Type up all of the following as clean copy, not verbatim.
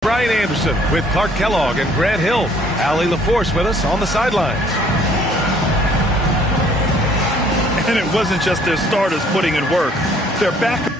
Brian Anderson with Clark Kellogg and Grant Hill. Allie LaForce with us on the sidelines. And it wasn't just their starters putting in work. Their back.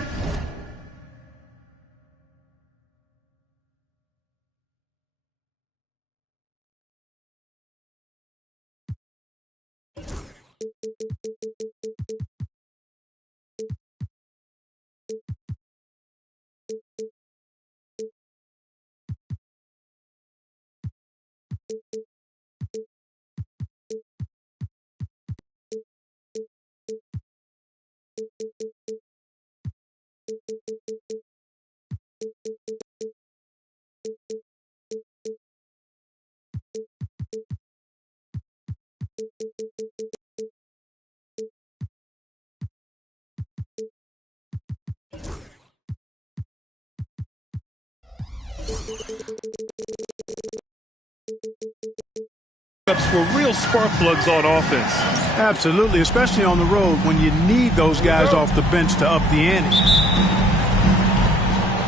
Were real spark plugs on offense. Absolutely, especially on the road when you need those guys off the bench to up the ante.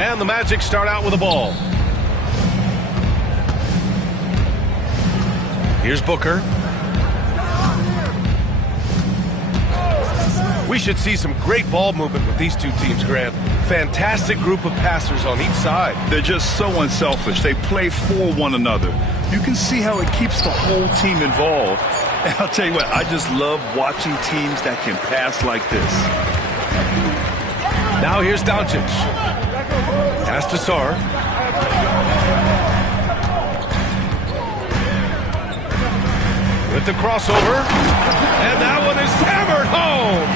And the Magic start out with a ball. Here's Booker. We should see some great ball movement with these two teams, Grant. Fantastic group of passers on each side. They're just so unselfish. They play for one another. You can see how it keeps the whole team involved. And I'll tell you what, I just love watching teams that can pass like this. Now here's Doncic. Pass to Sarr. With the crossover. And that one is hammered home.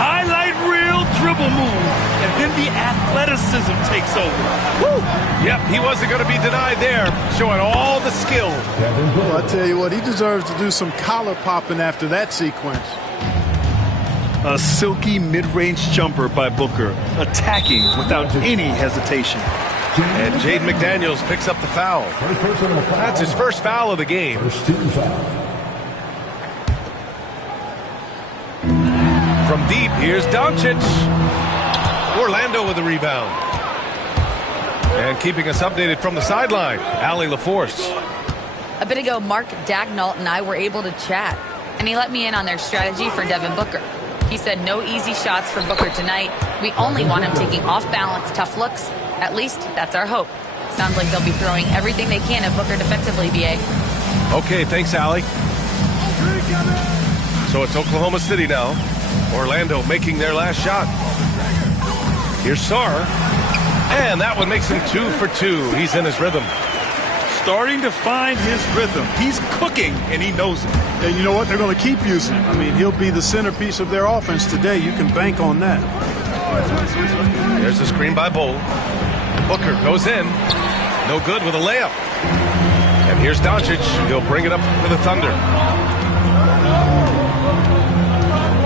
Highlight reel dribble move. And then the athleticism takes over. Woo! Yep, he wasn't going to be denied there. Showing all the skill. Well, I tell you what, he deserves to do some collar popping after that sequence. A silky mid-range jumper by Booker. Attacking without any hesitation. And Jaden McDaniels picks up the foul. That's his first foul of the game. From deep, here's Doncic. Orlando with the rebound. And keeping us updated from the sideline, Allie LaForce. A bit ago, Mark Dagnall and I were able to chat, and he let me in on their strategy for Devin Booker. He said no easy shots for Booker tonight. We only want him taking off-balance, tough looks. At least that's our hope. Sounds like they'll be throwing everything they can at Booker defensively, B.A. Okay, thanks, Allie. So it's Oklahoma City now. Orlando making their last shot. Here's Sarr. And that one makes him 2 for 2. He's in his rhythm. Starting to find his rhythm. He's cooking, and he knows it. And you know what? They're going to keep using him. I mean, he'll be the centerpiece of their offense today. You can bank on that. There's the screen by Bull. Booker goes in. No good with a layup. And here's Doncic. He'll bring it up for the Thunder.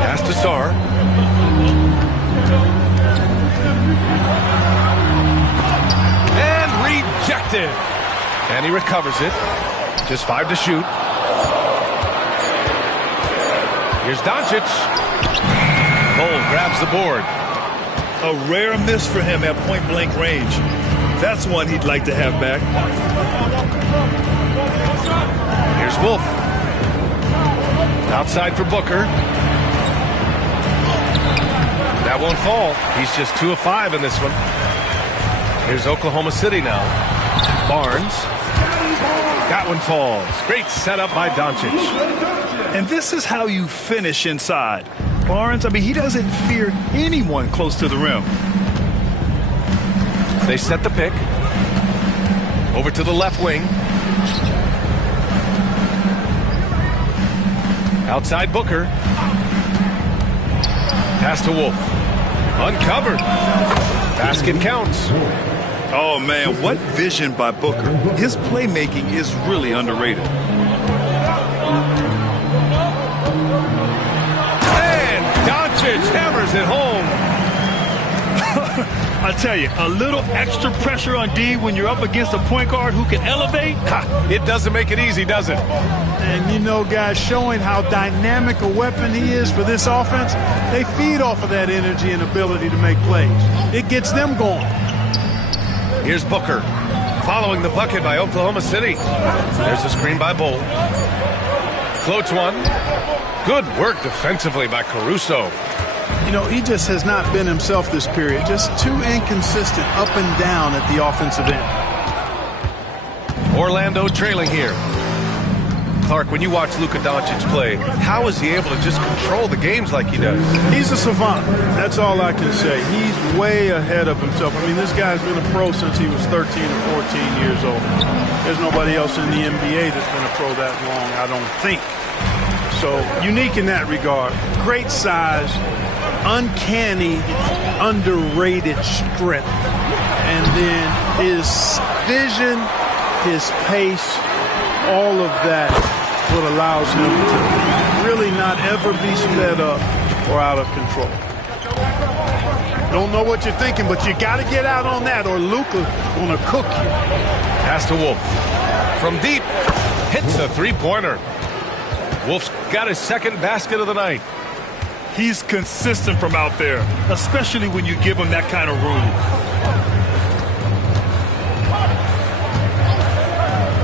Pass to Sarr. And rejected. And he recovers it. Just 5 to shoot. Here's Doncic. Cole grabs the board. A rare miss for him at point-blank range. That's one he'd like to have back. Here's Wolf. Outside for Booker. That won't fall. He's just 2 of 5 in this one. Here's Oklahoma City now. Barnes. That one falls. Great setup by Doncic. And this is how you finish inside. Barnes, I mean, he doesn't fear anyone close to the rim. They set the pick. Over to the left wing. Outside Booker. Pass to Wolf. Uncovered. Basket counts. Oh, man, what vision by Booker. His playmaking is really underrated. And Doncic hammers it home. I tell you, a little extra pressure on D when you're up against a point guard who can elevate. It doesn't make it easy, does it? And, you know, guys, showing how dynamic a weapon he is for this offense, they feed off of that energy and ability to make plays. It gets them going. Here's Booker. Following the bucket by Oklahoma City. There's a screen by Bull. Floats one. Good work defensively by Caruso. You know, he just has not been himself this period. Just too inconsistent up and down at the offensive end. Orlando trailing here. Clark, when you watch Luka Doncic play, how is he able to just control the games like he does? He's a savant. That's all I can say. He's way ahead of himself. I mean, this guy's been a pro since he was 13 or 14 years old. There's nobody else in the NBA that's been a pro that long, I don't think. So, unique in that regard. Great size, uncanny, underrated strength. And then his vision, his pace, all of that what allows him to really not ever be sped up or out of control. Don't know what you're thinking, but you got to get out on that or Luka gonna cook you. Pass to Wolf. From deep, hits a three-pointer. Wolf's got his second basket of the night. He's consistent from out there, especially when you give him that kind of room.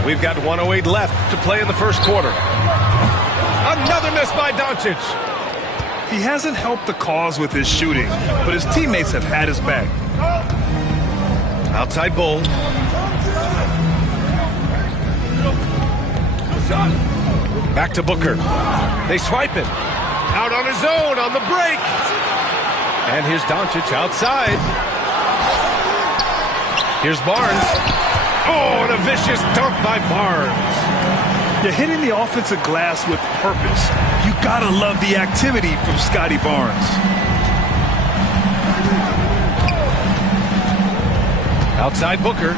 We've got 1:08 left to play in the first quarter. Another miss by Doncic. He hasn't helped the cause with his shooting, but his teammates have had his back. Outside Bull. Back to Booker. They swipe it. Out on his own on the break. And here's Doncic outside. Here's Barnes. Oh, and a vicious dunk by Barnes. You're hitting the offensive glass with purpose. You gotta love the activity from Scotty Barnes. Outside Booker.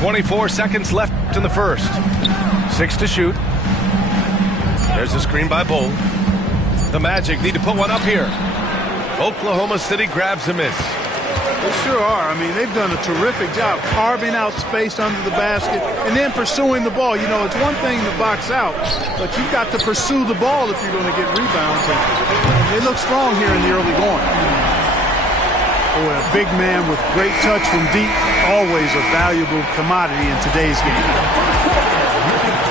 .24 seconds left in the first. 6 to shoot. There's a screen by Bull. The Magic need to put one up here. Oklahoma City grabs a miss. They sure are. I mean, they've done a terrific job carving out space under the basket and then pursuing the ball. You know, it's one thing to box out, but you've got to pursue the ball if you're going to get rebounds. And they look strong here in the early going. Oh, and a big man with great touch from deep, always a valuable commodity in today's game.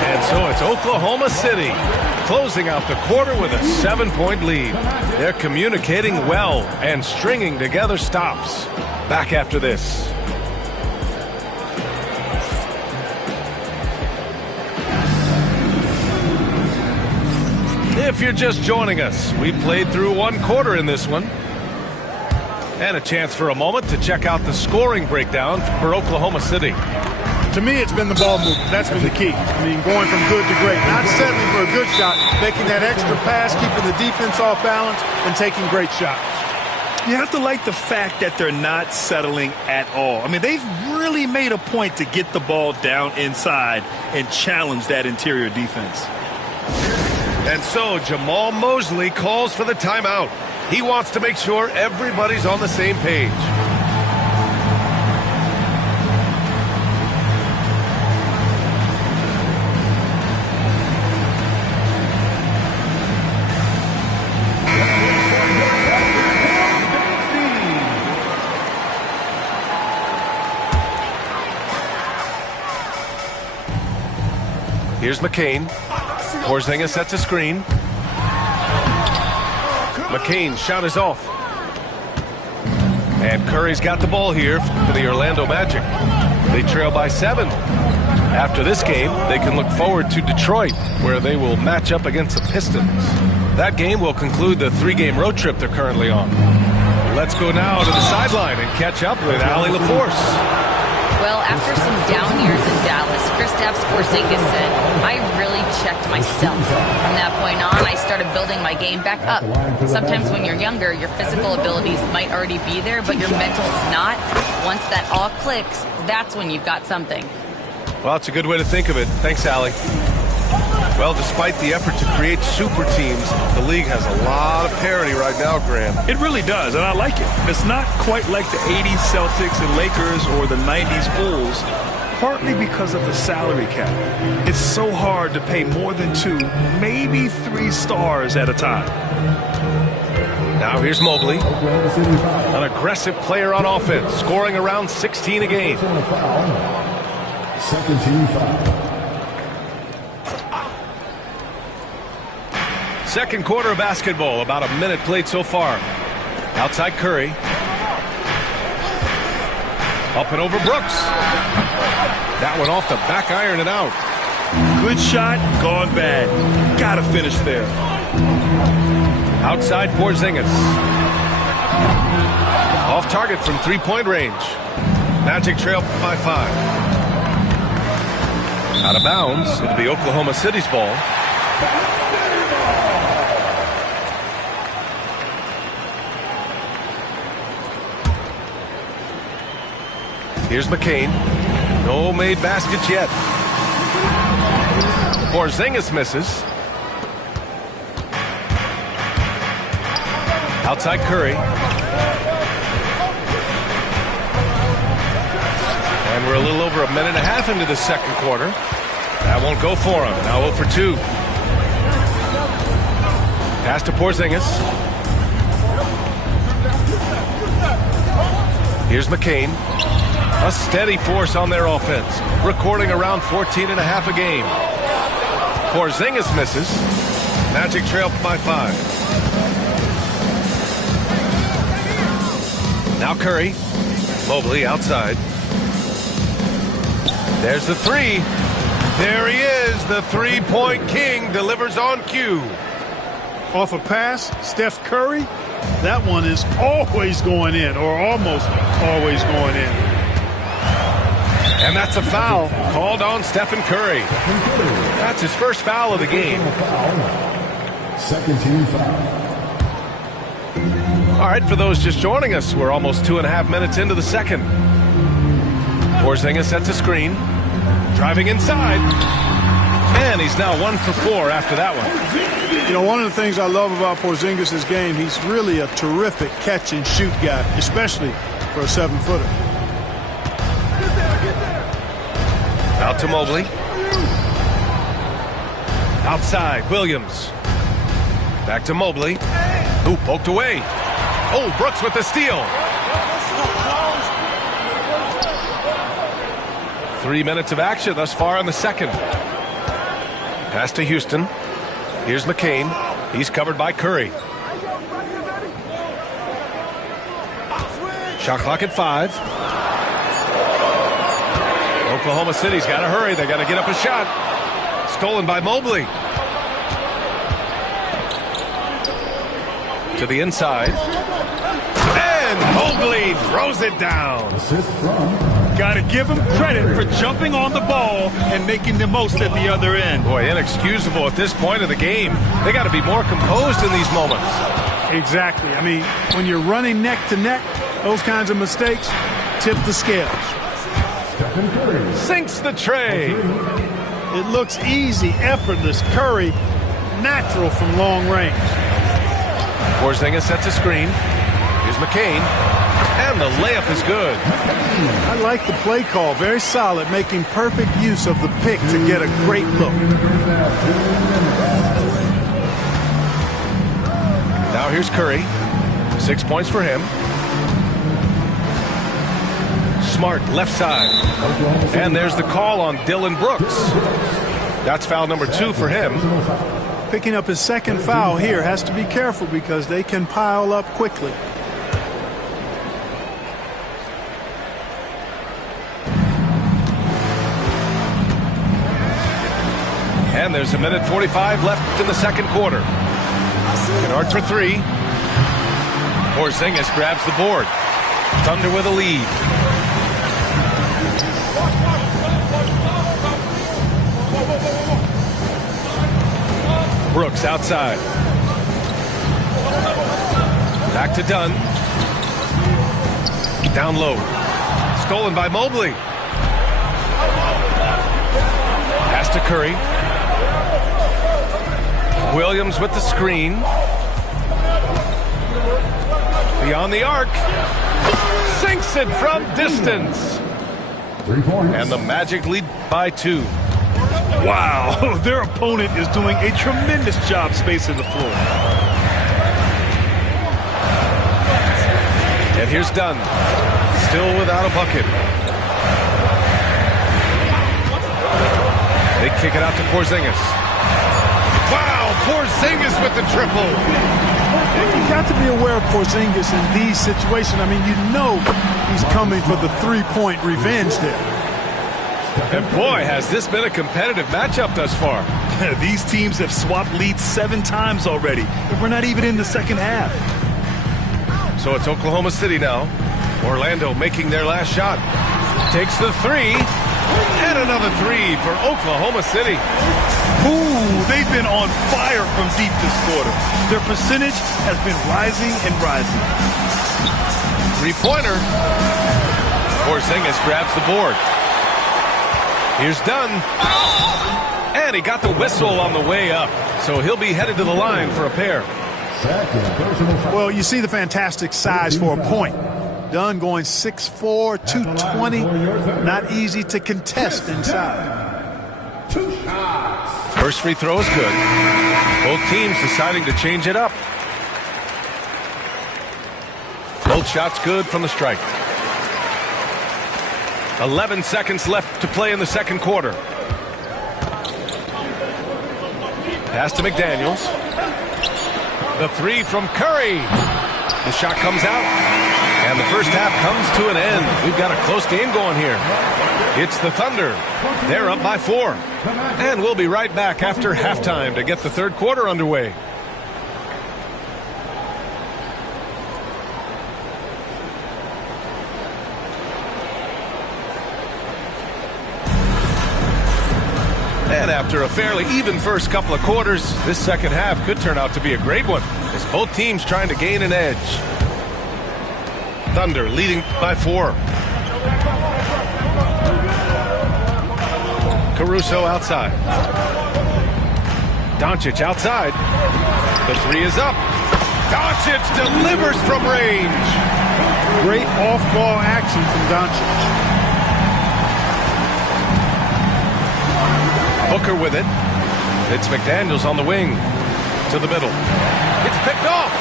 And so it's Oklahoma City closing out the quarter with a 7-point lead. They're communicating well and stringing together stops. Back after this. If you're just joining us, we played through one quarter in this one. And a chance for a moment to check out the scoring breakdown for Oklahoma City. To me, it's been the ball movement. That's been the key. I mean, going from good to great. Not settling for a good shot, making that extra pass, keeping the defense off balance, and taking great shots. You have to like the fact that they're not settling at all. I mean, they've really made a point to get the ball down inside and challenge that interior defense. And so Jamal Mosley calls for the timeout. He wants to make sure everybody's on the same page. Here's McCain. Porzingis sets a screen. McCain's shot is off. And Curry's got the ball here for the Orlando Magic. They trail by 7. After this game, they can look forward to Detroit, where they will match up against the Pistons. That game will conclude the 3-game road trip they're currently on. Let's go now to the sideline and catch up with Allie LaForce. Well, after some down years in Dallas, Kristaps Porzingis said, I really checked myself. From that point on, I started building my game back up. Sometimes when you're younger, your physical abilities might already be there, but your mental is not. Once that all clicks, that's when you've got something. Well, it's a good way to think of it. Thanks, Allie. Well, despite the effort to create super teams, the league has a lot of parity right now, Graham. It really does, and I like it. It's not quite like the 80s Celtics and Lakers or the 90s Bulls, partly because of the salary cap. It's so hard to pay more than 2, maybe 3 stars at a time. Now here's Mobley, an aggressive player on offense, scoring around 16 a game. Second team foul. Second quarter of basketball, about a minute played so far. Outside Curry. Up and over Brooks. That one off the back iron and out. Good shot, gone bad. Gotta finish there. Outside Porzingis. Off target from 3-point range. Magic trail by 5. Out of bounds. It'll be Oklahoma City's ball. Here's McCain. No made baskets yet. Porzingis misses. Outside Curry. And we're a little over a minute and a half into the second quarter. That won't go for him. Now 0 for 2. Pass to Porzingis. Here's McCain. A steady force on their offense, recording around 14 and a half a game. Porzingis misses. Magic trail by 5. Now Curry. Mobley outside. There's the 3. There he is. The 3-point king delivers on cue. Off a pass, Steph Curry, that one is always going in, or almost always going in. And that's a foul called on Stephen Curry. That's his first foul of the game. Second team foul. All right, for those just joining us, we're almost 2.5 minutes into the second. Porzingis sets a screen, driving inside, and he's now 1 for 4 after that one. You know, one of the things I love about Porzingis' game, he's really a terrific catch-and-shoot guy, especially for a 7-footer. Out to Mobley. Outside, Williams. Back to Mobley. Who poked away. Oh, Brooks with the steal. 3 minutes of action thus far in the second. Pass to Houston. Here's McCain. He's covered by Curry. Shot clock at 5. Oklahoma City's got to hurry. They got to get up a shot. Stolen by Mobley. To the inside. And Mobley throws it down. Assist from Got to give him credit for jumping on the ball and making the most at the other end. Boy, inexcusable at this point of the game. They got to be more composed in these moments. Exactly. I mean, when you're running neck to neck, those kinds of mistakes tip the scales. Stephen Curry. Sinks the tray. It looks easy, effortless. Curry, natural from long range. Porzingis sets a screen. Here's McCain. And the layup is good. I like the play call. Very solid, making perfect use of the pick to get a great look. Now here's Curry. 6 points for him. Smart left side. And there's the call on Dylan Brooks. That's foul number 2 for him. Picking up his second foul here. Has to be careful because they can pile up quickly. And there's 1:45 left in the second quarter. Kennard for 3. Porzingis grabs the board. Thunder with a lead. Brooks outside. Back to Dunn. Down low. Stolen by Mobley. Pass to Curry. Williams with the screen. Beyond the arc. Sinks it from distance. 3 points. And the Magic lead by 2. Wow, their opponent is doing a tremendous job spacing the floor. And here's Dunn. Still without a bucket. They kick it out to Porzingis. Wow, Porzingis with the triple. You've got to be aware of Porzingis in these situations. I mean, you know he's coming for the three-point revenge there. And boy, has this been a competitive matchup thus far. These teams have swapped leads 7 times already, and we're not even in the second half. So it's Oklahoma City now. Orlando making their last shot. Takes the 3. And another 3 for Oklahoma City. Ooh, they've been on fire from deep this quarter. Their percentage has been rising and rising. 3-pointer. Porzingis grabs the board. Here's Dunn. And he got the whistle on the way up. So he'll be headed to the line for a pair. Well, you see the fantastic size for a point. Dunn going 6'4", 220. Not easy to contest inside. 2 shots. First free throw is good. Both teams deciding to change it up. Both shots good from the strike. 11 seconds left to play in the second quarter. Pass to McDaniels. The 3 from Curry. The shot comes out. And the first half comes to an end. We've got a close game going here. It's the Thunder. They're up by 4. And we'll be right back after halftime to get the third quarter underway. And after a fairly even first couple of quarters, this second half could turn out to be a great one, as both teams trying to gain an edge. Thunder leading by 4. Caruso outside. Doncic outside. The 3 is up. Doncic delivers from range. Great off-ball action from Doncic. Booker with it. It's McDaniels on the wing. To the middle. It's picked off.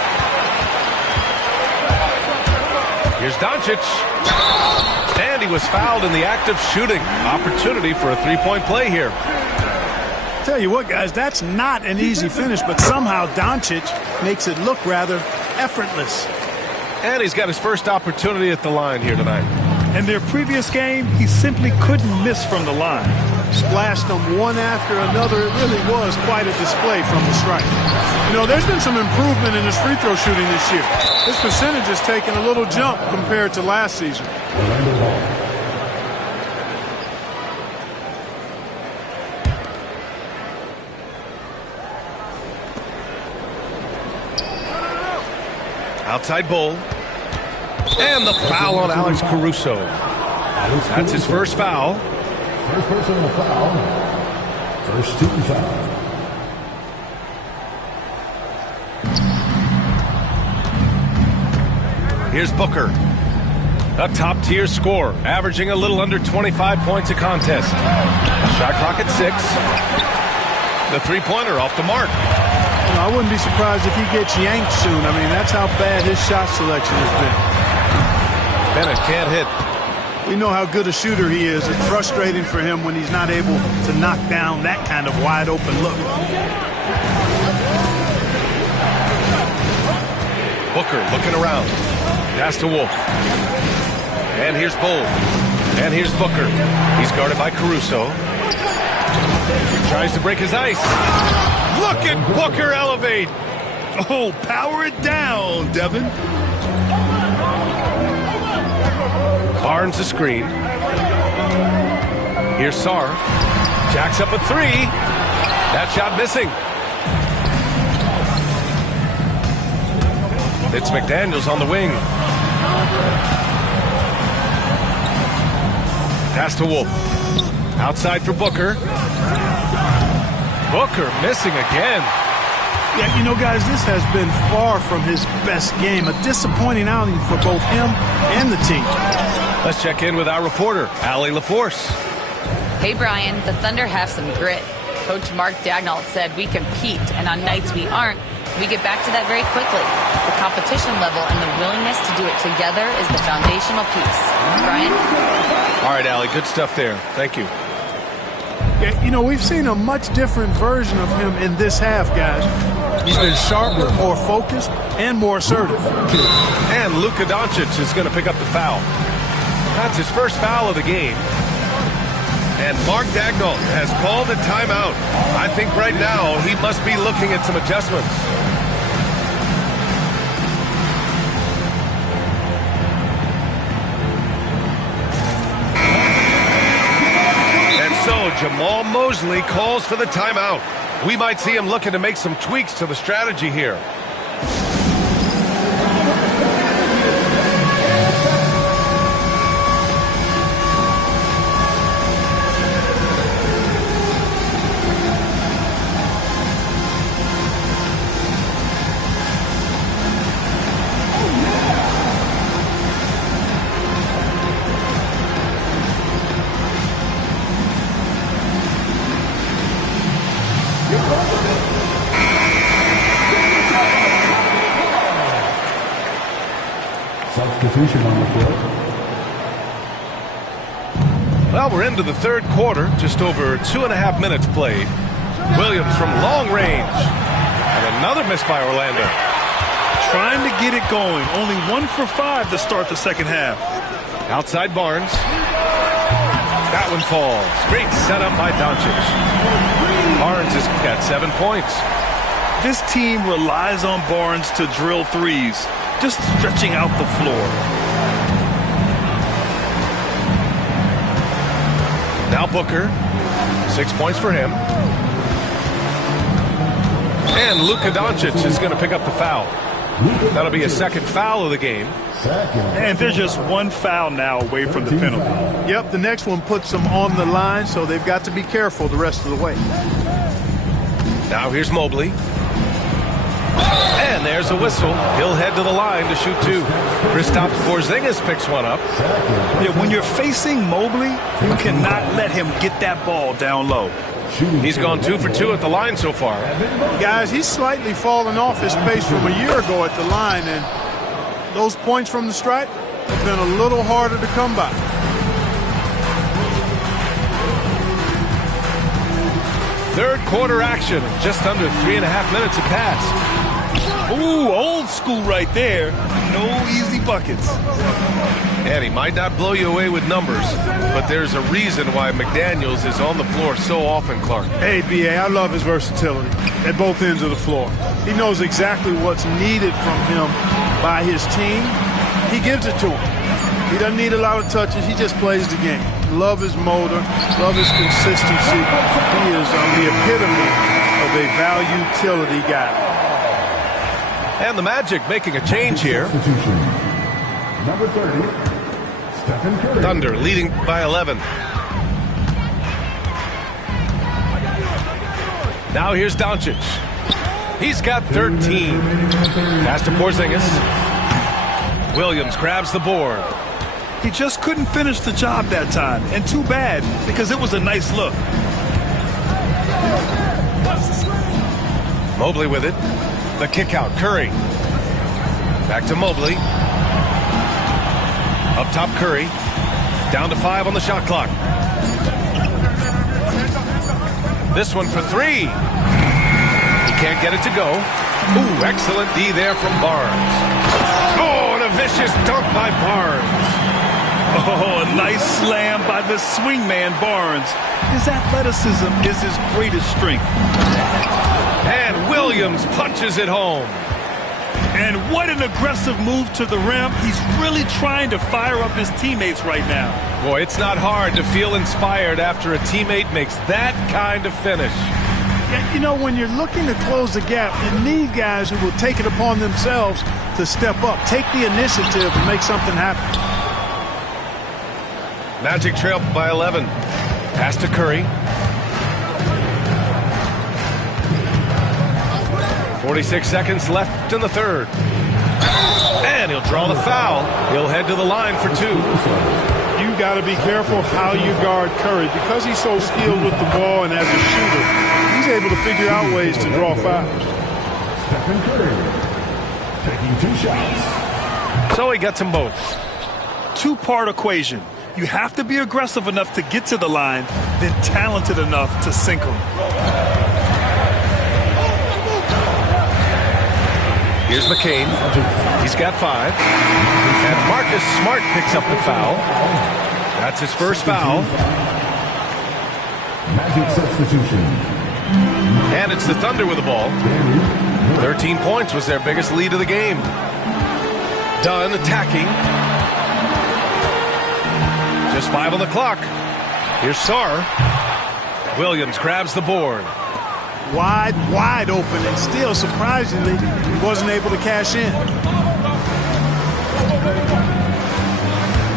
Here's Doncic. And he was fouled in the act of shooting. Opportunity for a 3-point play here. Tell you what, guys, that's not an easy finish, but somehow Doncic makes it look rather effortless. And he's got his first opportunity at the line here tonight. In their previous game, he simply couldn't miss from the line. splashed them one after another. It really was quite a display from the stripe. You know, there's been some improvement in his free throw shooting this year. His percentage has taken a little jump compared to last season. Outside Bull. And the foul on Alex Caruso. That's his first foul. First personal foul. First team foul. Here's Booker. A top-tier scorer, averaging a little under 25 points a contest. Shot clock at 6. The three-pointer off the mark. You know, I wouldn't be surprised if he gets yanked soon. I mean, that's how bad his shot selection has been. Bennett can't hit. We know how good a shooter he is. It's frustrating for him when he's not able to knock down that kind of wide-open look. Booker looking around. Pass to Wolf. And here's Bull. And here's Booker. He's guarded by Caruso. Tries to break his ice. Look at Booker elevate. Oh, power it down, Devin. Barnes a screen. Here's Sarr. Jacks up a 3. That shot missing. It's McDaniels on the wing. Pass to Wolf. Outside for Booker. Booker missing again. Yeah, you know, guys, this has been far from his best game. A disappointing outing for both him and the team. Let's check in with our reporter, Allie LaForce. Hey, Brian, the Thunder have some grit. Coach Mark Daigneault said we compete, and on nights we aren't, we get back to that very quickly. The competition level and the willingness to do it together is the foundational piece. Brian? All right, Allie, good stuff there. Thank you. Yeah, you know, we've seen a much different version of him in this half, guys. He's been sharper, more focused, and more assertive. And Luka Doncic is going to pick up the foul. That's his first foul of the game. And Mark Daigneault has called a timeout. I think right now he must be looking at some adjustments. And so Jamal Mosley calls for the timeout. We might see him looking to make some tweaks to the strategy here. Substitution on the court. Well, we're into the third quarter, just over 2.5 minutes played. Williams from long range. And another miss by Orlando. Trying to get it going. Only 1 for 5 to start the second half. Outside Barnes. That one falls. Great setup by Doncic. Barnes has got 7 points. This team relies on Barnes to drill threes, just stretching out the floor. Now Booker. 6 points for him. And Luka Doncic is going to pick up the foul. That'll be a second foul of the game. And they're just 1 foul now away from the penalty. Yep, the next one puts them on the line, so they've got to be careful the rest of the way. Now here's Mobley. And there's a whistle. He'll head to the line to shoot 2. Kristaps Porzingis picks one up. Yeah, when you're facing Mobley, you cannot let him get that ball down low. He's gone 2 for 2 at the line so far. Guys, he's slightly fallen off his pace from a year ago at the line, and those points from the stripe have been a little harder to come by. Third quarter action. Just under 3.5 minutes have passed. Ooh, old school right there. No easy buckets. And he might not blow you away with numbers, but there's a reason why McDaniels is on the floor so often, Clark. Hey, B.A., I love his versatility at both ends of the floor. He knows exactly what's needed from him by his team. He gives it to him. He doesn't need a lot of touches. He just plays the game. Love his motor. Love his consistency. He is the epitome of a value-utility guy. And the Magic making a change here. Number 30, Stephen Curry. Thunder leading by 11. Now here's Doncic. He's got 13. Pass to Porzingis. Williams grabs the board. He just couldn't finish the job that time, and too bad, because it was a nice look. Mobley with it. The kick out. Curry. Back to Mobley. Up top, Curry. Down to 5 on the shot clock. This one for 3. He can't get it to go. Ooh, excellent D there from Barnes. Oh, and a vicious dunk by Barnes. Oh, a nice slam by the swingman Barnes. His athleticism is his greatest strength. And Williams punches it home. And what an aggressive move to the rim. He's really trying to fire up his teammates right now. Boy, it's not hard to feel inspired after a teammate makes that kind of finish. You know, when you're looking to close the gap, you need guys who will take it upon themselves to step up, take the initiative, and make something happen. Magic trail by 11. Pass to Curry. 46 seconds left in the third. And he'll draw the foul. He'll head to the line for 2. You got to be careful how you guard Curry. Because he's so skilled with the ball and as a shooter, he's able to figure out ways to draw fouls. Stephen Curry taking 2 shots. So he gets them both. Two-part equation. You have to be aggressive enough to get to the line, then talented enough to sink them. Here's McCain. He's got 5. And Marcus Smart picks up the foul. That's his first foul. Magic substitution. And it's the Thunder with the ball. 13 points was their biggest lead of the game. Dunn attacking. Just 5 on the clock. Here's Sarr. Williams grabs the board. Wide open, and still, surprisingly, he wasn't able to cash in.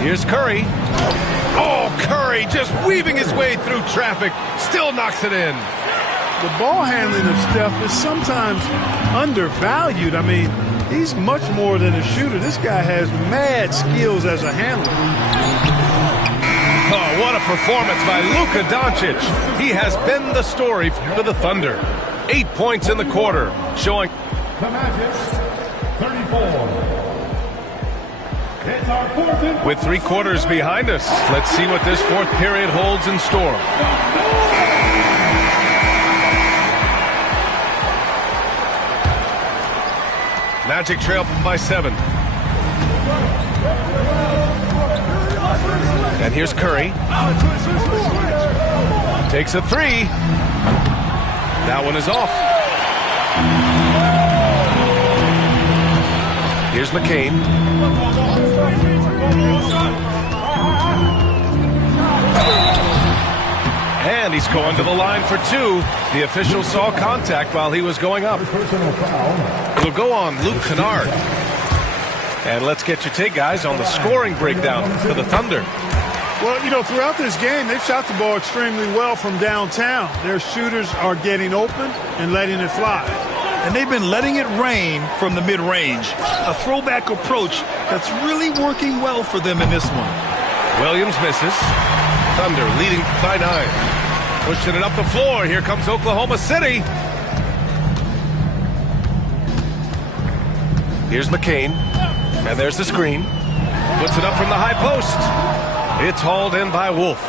Here's Curry. Oh, Curry just weaving his way through traffic. Still knocks it in. The ball handling of Steph is sometimes undervalued. I mean, he's much more than a shooter. This guy has mad skills as a handler. Oh, what a performance by Luka Doncic. He has been the story for the Thunder. 8 points in the quarter, showing The Magic, 34. It's our fourth. with 3 quarters behind us. Let's see what this 4th period holds in store. Magic trail by 7. And here's Curry. Takes a 3. That one is off. Here's McCain. And he's going to the line for 2. The official saw contact while he was going up. Personal foul. It'll go on Luke Kennard. And let's get your take, guys, on the scoring breakdown for the Thunder. Well, you know, throughout this game, they've shot the ball extremely well from downtown. Their shooters are getting open and letting it fly. And they've been letting it rain from the mid-range. A throwback approach that's really working well for them in this one. Williams misses. Thunder leading by 9. Pushing it up the floor. Here comes Oklahoma City. Here's McCain. And there's the screen. Puts it up from the high post. It's hauled in by Wolf.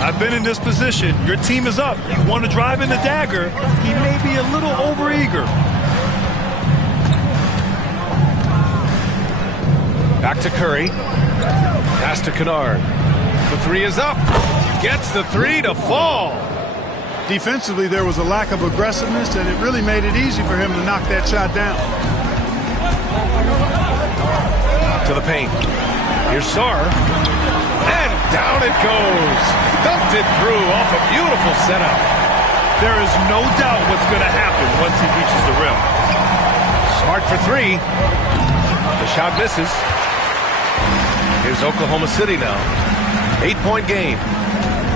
I've been in this position. Your team is up. You want to drive in the dagger. He may be a little overeager. Back to Curry. Pass to Kennard. The three is up. Gets the three to fall. Defensively, there was a lack of aggressiveness, and it really made it easy for him to knock that shot down. To the paint. Here's Sarr. And down it goes. Dumped it through off a beautiful setup. There is no doubt what's going to happen once he reaches the rim. Smart for three. The shot misses. Here's Oklahoma City now. 8-point game.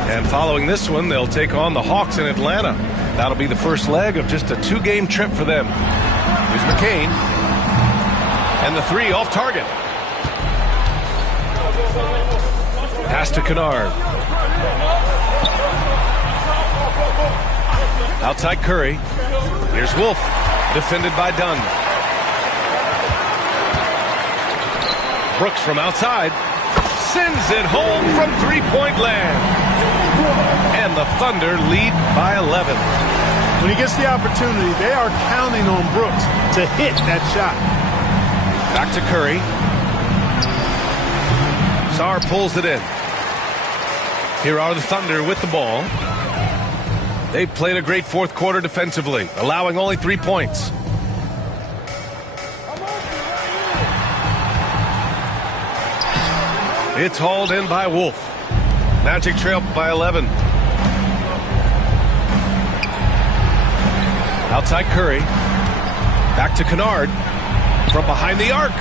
And following this one, they'll take on the Hawks in Atlanta. That'll be the first leg of just a 2-game trip for them. Here's McCain. And the three off target. Pass to Kennard. Outside Curry. Here's Wolf. Defended by Dunn. Brooks from outside. Sends it home from three-point land. And the Thunder lead by 11. When he gets the opportunity, they are counting on Brooks to hit that shot. Back to Curry. Sarr pulls it in. Here are the Thunder with the ball. They've played a great fourth quarter defensively, allowing only 3 points. It's hauled in by Wolf. Magic trail by 11. Outside Curry. Back to Kennard. From behind the arc.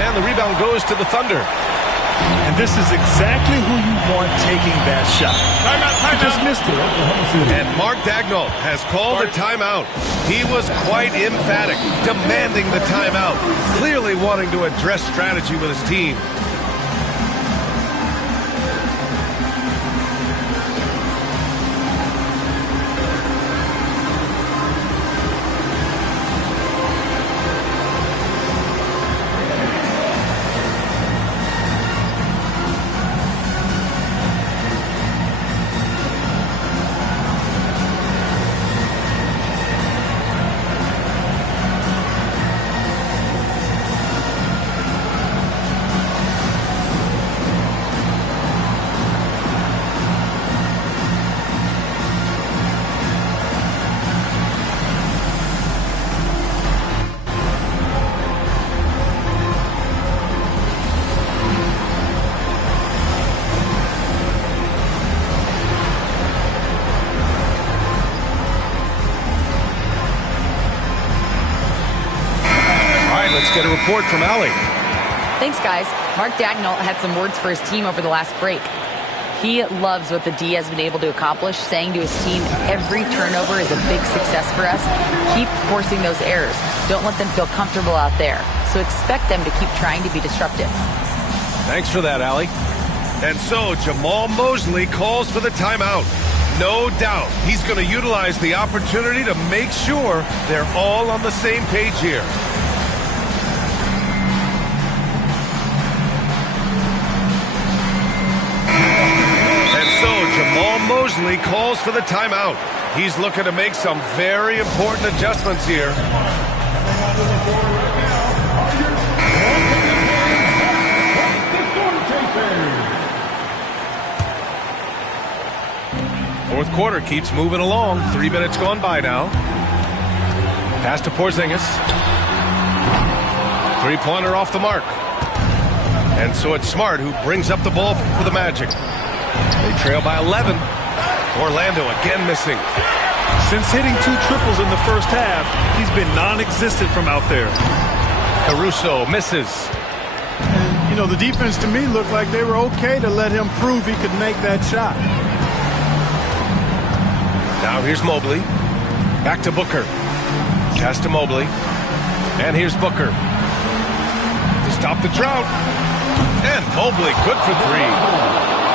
And the rebound goes to the Thunder. And this is exactly who you want taking that shot. He just missed it. And Mark Daigneault has called a timeout. He was quite emphatic, demanding the timeout, clearly wanting to address strategy with his team. Get a report from Allie. Thanks, guys. Mark Daigneault had some words for his team over the last break. He loves what the D has been able to accomplish, saying to his team, every turnover is a big success for us. Keep forcing those errors. Don't let them feel comfortable out there. So expect them to keep trying to be disruptive. Thanks for that, Allie. And so Jamal Mosley calls for the timeout. No doubt he's going to utilize the opportunity to make sure they're all on the same page here. Jamal Mosley calls for the timeout. He's looking to make some very important adjustments here. Fourth quarter keeps moving along. 3 minutes gone by now. Pass to Porzingis. Three-pointer off the mark. And so it's Smart who brings up the ball for the Magic. They trail by 11. Orlando again missing. Since hitting 2 triples in the first half, he's been non-existent from out there. Caruso misses. And, you know, the defense to me looked like they were okay to let him prove he could make that shot. Now here's Mobley. Back to Booker. Pass to Mobley. And here's Booker. To stop the drought. And Mobley good for 3.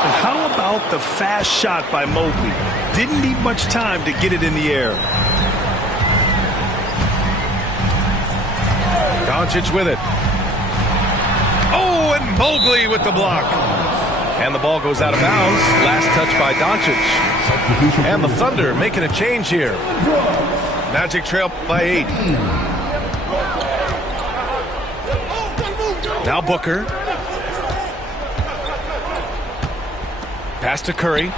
And how about the fast shot by Mobley? Didn't need much time to get it in the air. Doncic with it. Oh, and Mobley with the block. And the ball goes out of bounds. Last touch by Doncic. And the Thunder making a change here. Magic trail by 8. Now Booker. Pass to Curry.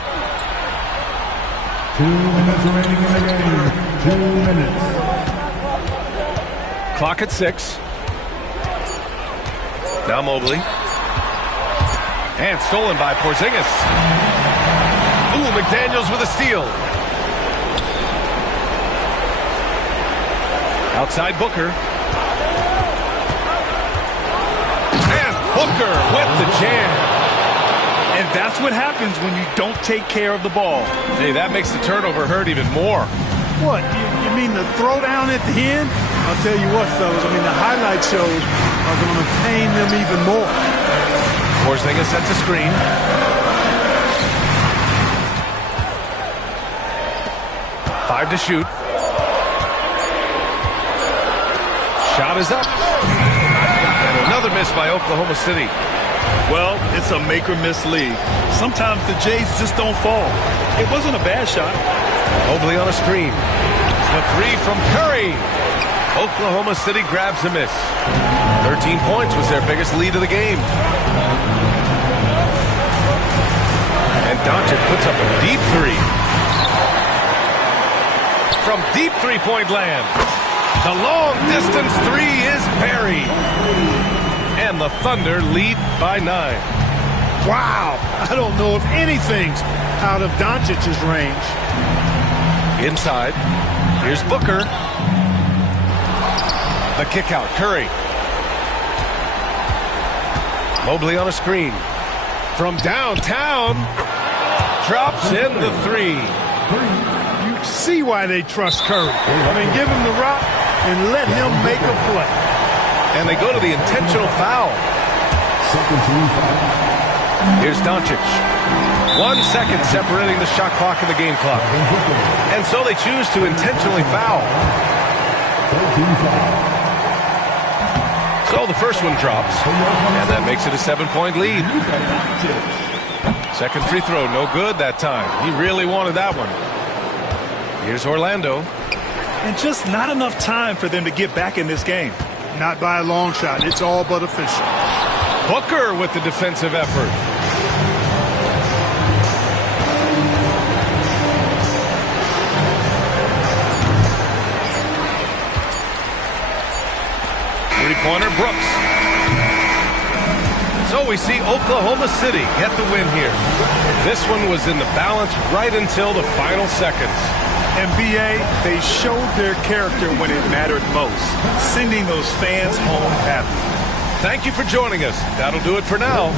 2 minutes remaining in the game. 2 minutes. Clock at 6. Now Mobley. And stolen by Porzingis. Ooh, McDaniels with a steal. Outside Booker. And Booker with the jam. And that's what happens when you don't take care of the ball. Hey, that makes the turnover hurt even more. What, you mean the throwdown at the end? I'll tell you what, fellas, I mean, the highlight shows are going to pain them even more. Porzingis sets a screen. Five to shoot. Shot is up. And another miss by Oklahoma City. Well, it's a make-or-miss league. Sometimes the Jays just don't fall. It wasn't a bad shot. Mobley on a screen. The three from Curry. Oklahoma City grabs a miss. 13 points was their biggest lead of the game. And Doncic puts up a deep three. From deep three-point land. The long-distance three is buried. And the Thunder lead by 9. Wow, I don't know if anything's out of Doncic's range. Inside, here's Booker. The kick out, Curry. Mobley on a screen. From downtown, drops in the three. You see why they trust Curry. I mean, give him the rock and let him make a play. And they go to the intentional foul. Second team foul. Here's Doncic. 1 second separating the shot clock and the game clock. And so they choose to intentionally foul. Third team foul. So the first one drops. And that makes it a 7-point lead. Second free throw, no good that time. He really wanted that one. Here's Orlando. And just not enough time for them to get back in this game. Not by a long shot. It's all but official. Booker with the defensive effort. Three-pointer, Brooks. So we see Oklahoma City get the win here. This one was in the balance right until the final seconds. And B.A., they showed their character when it mattered most, sending those fans home happy. Thank you for joining us. That'll do it for now.